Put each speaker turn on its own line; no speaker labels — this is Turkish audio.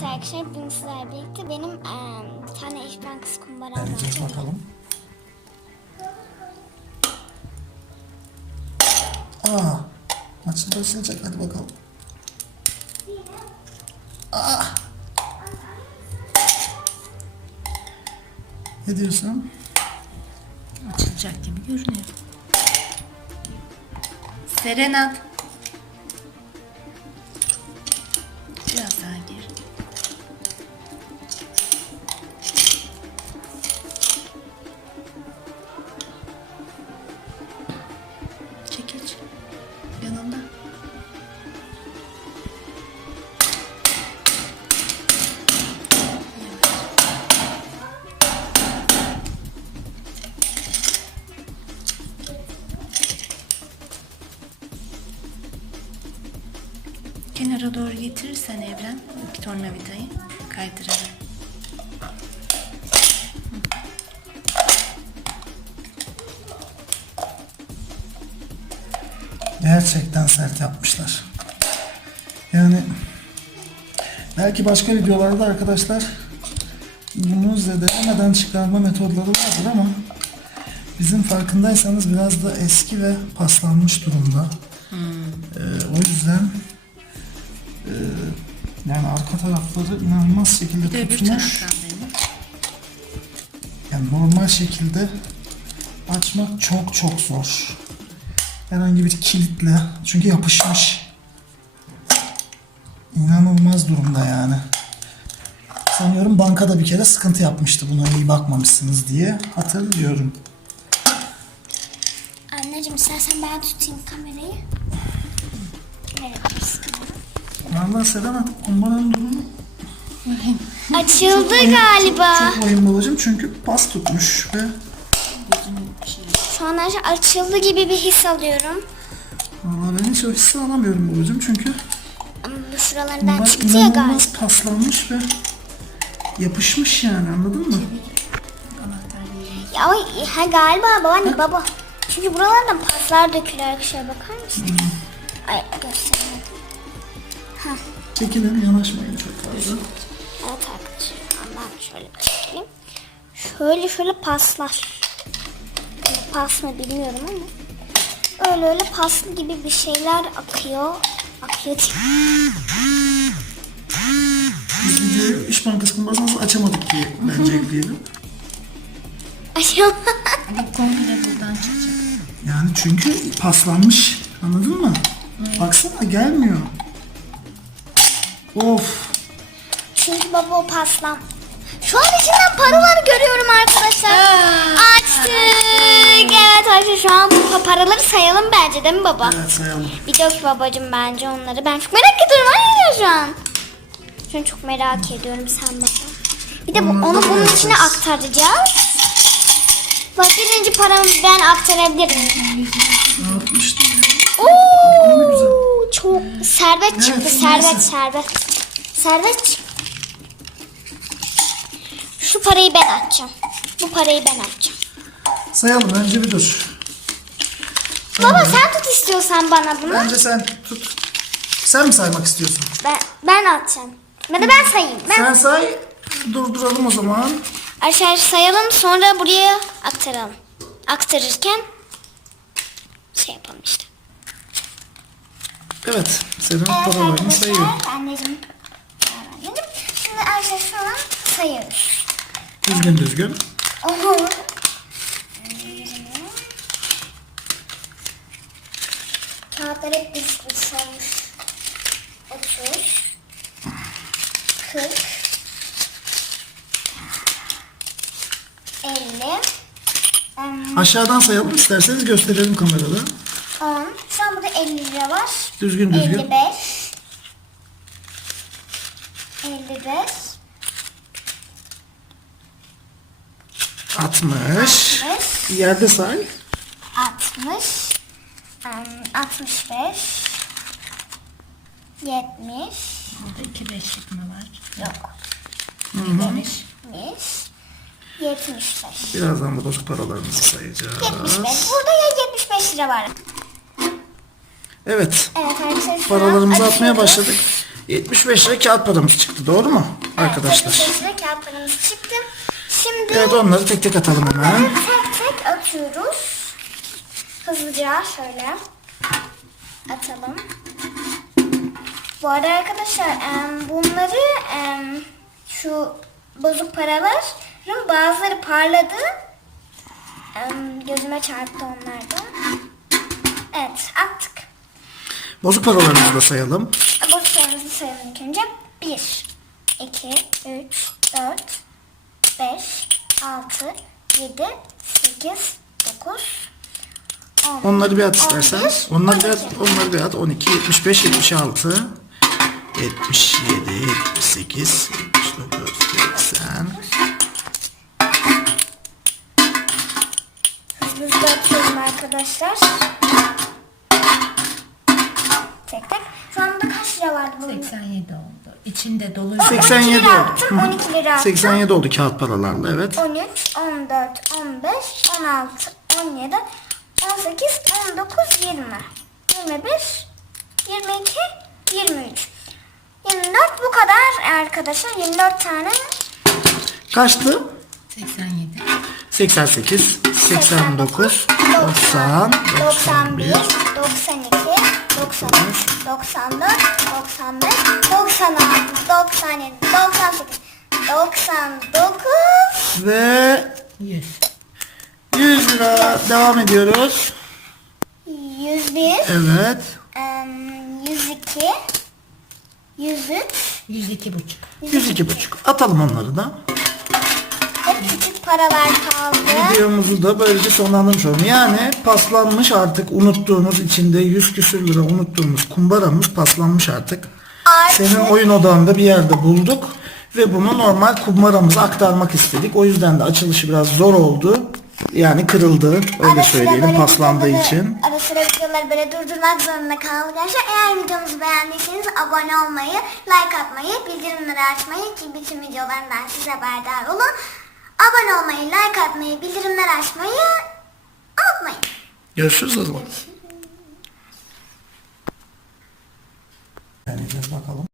arkadaşlar, bugün sizlerle birlikte benim bir tane eşben kız kumbaram var.
Deneyeceğiz bakalım. Maçın başlayacak, hadi bakalım. Ne diyorsun?
Açılacak gibi görünüyor. Serenat. Biraz daha gir. Çekiç. Yanında. Kenara doğru getirirsen Evren, tornavidayı kaydırarak.
Gerçekten sert yapmışlar. Yani belki başka videolarda arkadaşlar bunu zedelemeden çıkarma metodları vardır ama bizim farkındaysanız biraz da eski ve paslanmış durumda. O yüzden yani arka tarafları inanılmaz şekilde
Öbür
tutmuş.
taraftan benim.
Yani normal şekilde açmak çok çok zor. Herhangi bir kilitle, çünkü yapışmış. İnanılmaz durumda yani. Sanıyorum bankada bir kere sıkıntı yapmıştı, buna iyi bakmamışsınız diye hatırlıyorum.
Anneciğim, istersen ben tutayım kamerayı. Verebilirsin.
Vallahi Serenat, kumbaranın durumu
Açıldı galiba.
çok vahim babacığım, çünkü pas tutmuş ve
Şu an açıldı gibi bir his alıyorum.
vallahi ben hiç o hissi alamıyorum babacığım, çünkü
Ama bu şuralarından
kumbar
çıktı ya galiba.
inanılmaz paslanmış ve yapışmış yani, anladın mı?
Ya ha, galiba babaanne baba. Çünkü buralardan paslar dökülüyor arkadaşlar, bakar mısın? Ay, göstereyim.
Çekilin, yanaşmayın çok fazla.
Evet arkadaşlar, ben şöyle bir çekeyim. Şöyle paslar. Pas mı bilmiyorum ama öyle paslı gibi bir şeyler akıyor.
Biz videoyu İş Bankası kumbarasını açamadık diye bence ekleyelim.
Bu komple buradan çıkacak.
Yani çünkü paslanmış, anladın mı? Baksana, gelmiyor. Of.
Çünkü baba o paslan. Şu an içinden paraları görüyorum arkadaşlar. Açtık. Evet arkadaşlar, şu an bu paraları sayalım bence, değil mi baba?
Evet, sayalım.
Bir dök babacığım bence onları. Ben çok merak ediyorum. Hayır şu an. Şu an çok merak ediyorum, sen baba. Bir de
Onları
onu
da
bunun
yapacağız.
içine aktaracağız. Bak, birinci paramı ben aktarabilirim.
Ne yapmıştım ya?
Oo, çok servet çıktı.
Evet,
Servet.
neyse.
Servet çıktı. Şu parayı ben açacağım. Bu parayı ben açacağım.
Sayalım, önce bir dur.
Baba sen tut istiyorsan bana bunu.
Bence sen tut. Sen mi saymak istiyorsun?
Ben atacağım. Ya da ben sayayım.
Sen say, durduralım o zaman.
Aşağı sayalım, sonra buraya aktaralım. Aktarırken şey yapalım işte.
Evet, Serenat paralarını sayıyor.
Anneciğim. Şimdi arkadaşlar şu an sayıyoruz.
Düzgün düzgün.
Kağıtlar hep bir olmuş. 30, 40, 50,
Aşağıdan sayalım, isterseniz gösterelim kamerada.
10. Şu an burada 50 lira var.
Düzgün düzgün.
55, 55,
60. Yerde say.
60, 65, 70,
Burada 2 beşlik mi var?
yok,
70.
75.
Birazdan da bozuk paralarımızı sayacağız.
75. Burada ya 75 lira var.
Evet.
Evet arkadaşlar, şu an
Paralarımızı atmaya
açıyoruz.
başladık. 75 lira kağıt paramız çıktı, doğru mu arkadaşlar?
Evet, 75 lira kağıt paramız çıktı. Şimdi
Evet, onları tek tek atalım hemen.
tek tek atıyoruz. Hızlıca şöyle atalım. Bu arada arkadaşlar bunları şu bozuk paraların bazıları parladı. Gözüme çarptı onlar da. Evet, attık.
Bozuk paralarımızı da sayalım.
Bozuk paramızı sayalım ilk önce. 1, 2, 3, 4, 5, 6, 7, 8, 9, 10.
Onları bir at isterseniz.
11,
Onları bir at. 12, 75, 76, 77, 78, 79, 80.
Hızlı atıyorum arkadaşlar. Tek tek. Şu anda kaç lira vardı bunun?
87 oldu. İçinde dolu.
87
12 lira
oldu.
attım, 12 lira attım.
87 oldu kağıt paralarla, evet.
13, 14, 15, 16, 17, 18, 19, 20, 21, 22, 23. 24 bu kadar arkadaşlar. 24 tane.
Kaçtı?
87.
88, 89, 90,
91,
91,
92, 93, 94, 95, 96, 97, 98, 99,
ve
100.
100 lira. Devam ediyoruz.
101,
Evet.
102, 103,
102,5.
102,5. Atalım onları da.
hep küçük paralar kaldı.
Videomuzu da böylece sonlandırmış olalım. Yani paslanmış artık, unuttuğumuz, içinde 100 küsür lira unuttuğumuz kumbaramız paslanmış artık. Senin oyun odağında bir yerde bulduk ve bunu normal kumbaramıza aktarmak istedik. O yüzden de açılışı biraz zor oldu. Yani kırıldı, öyle
Ara sıra
söyleyelim,
böyle
paslandığı
videoları-
için.
Ara sıra videoları böyle durdurmak zorunda kaldık arkadaşlar. Eğer videomuzu beğendiyseniz abone olmayı, like atmayı, bildirimleri açmayı ki bütün videolarından siz haberdar olun. Abone olmayı, like atmayı, bildirimleri açmayı unutmayın.
Görüşürüz o zaman. Deneyeceğiz bakalım.